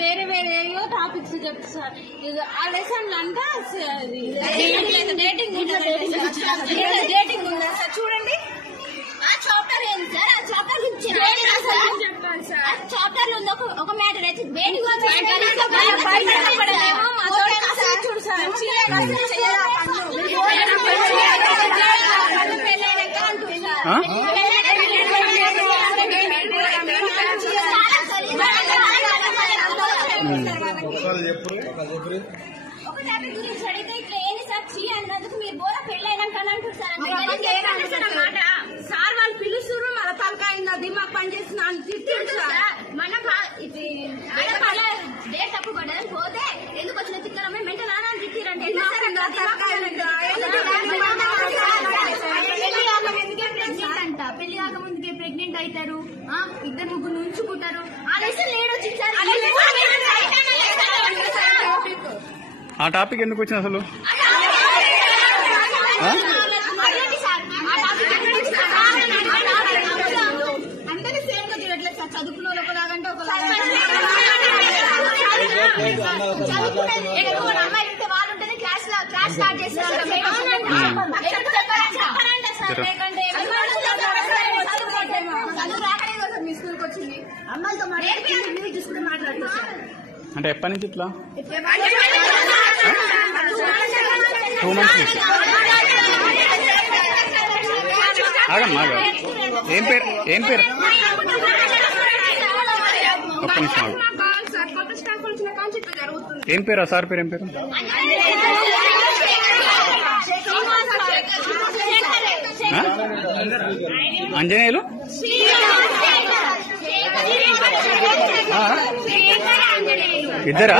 వేరే వేరే టాపిక్స్ చెప్తారు సార్. ఆ లెసన్ అంతా డేటింగ్ ఉందా సార్? చూడండి ఆ చాప్టర్ ఏంటి సార్? ఆ చాప్టర్ గురించి చెప్పాలి సార్. ఆ చాప్టర్ లో ఉంది ఒక మ్యాటర్ అయితే వేటింగ్ చూడు సార్. ఒక టాపిక్ గురించి అడిగితే ఇట్లా ఏంటి సార్ చీ అన్నందుకు మీరు బోరా పెళ్ళైనాక అంటారు సార్. సార్ వాళ్ళు పిలుస్తున్నారు మన తలకాయింది మాకు పనిచేస్తున్నా అని తిట్టాడు సార్. మనం డేట్ తప్పు పడ్డదని పోతే ఎందుకు వచ్చిన తిట్టారమ్మ మెంటల్ ఆనా అని తిట్టిరండి. పెళ్లి కాక ముందుకే ప్రెగ్నెంట్ అవుతారు, ఇద్దరు ముగ్గురు ఉంచుకుంటారు. ఆ లెసన్ లేడొచ్చింది సార్. ఆ టాపిక్ ఎందుకు వచ్చింది అసలు? అందరినీ సేమ్ గా చూడట్లేదు సార్. చదువుకున్న వాళ్ళు ఒకలాగంటే ఒకలాగా అమ్మాయి ఉంటే వాళ్ళు ఉంటేనే క్లాస్ స్టార్ట్ చేస్తారు. చదువు రాకనే సార్ మీ స్కూల్కి వచ్చింది. అమ్మాయిలతో మాట్లాడి చూసుకుంటే మాట్లాడుతుంది సార్. అంటే ఎప్పటి నుంచి ఇట్లా? 2 months. ఆగమ్మా ఏం పేరు? ఏం పేరు? ఒక్క నిమిషం ఆగు. ఏం పేరు? ఆ సార్ పేరు ఏం పేరు? అంజనేయులు ఇద్దరా?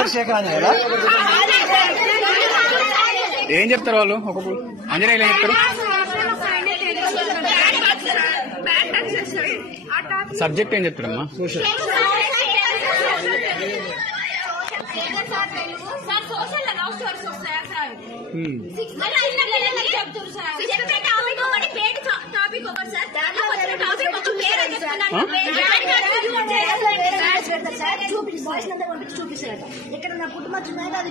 ఏం చెప్తారు వాళ్ళు? ఒక్కొక్కరు అంజనేయులు ఏం చెప్తారు? సబ్జెక్ట్ ఏం చెప్తారమ్మా? సోషల్. చూపిస్తారట ఎక్కడ నా పుట్టుమచ్చు మీద అది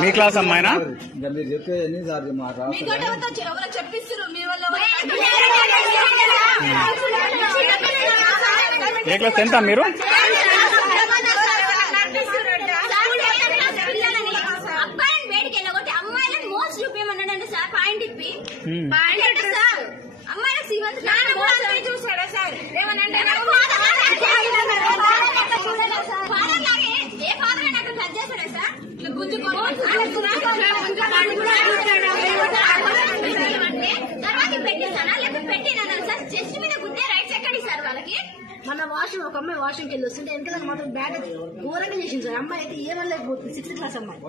మీ క్లాస్ అమ్మాయినా? మీరు చెప్పే చెప్పిస్తారు మీ వల్ల. ఏ క్లాస్? 10th మీరు? అబ్బాయిని వేడికి వెళ్ళగొట్టి అమ్మాయిలను మోస్ట్ చూపించమన్నాడండి సార్. పాయింట్ ఇప్పి అమ్మాయిల శ్రీమంత్ చూసాడా సార్? ఏమనంటే ఏ ఫాదర్ అయినా అక్కడ టచ్ చేస్తాడా సార్? తర్వాత పెట్టేసానా లేకపోతే పెట్టినా సార్? చెస్ట్ మీద గుద్దే రైట్స్ ఎక్కడి సార్ వాళ్ళకి? మన వాష్రూమ్ ఒక అమ్మాయి వాష్రూమ్కి వెళ్ళి వస్తుంటే వెనకాల మాత్రం బ్యాగ్ ఘోరంగా చేసింది సార్. అమ్మాయి అయితే ఏమనలేకపోతుంది. 6th క్లాస్ అమ్మాయి.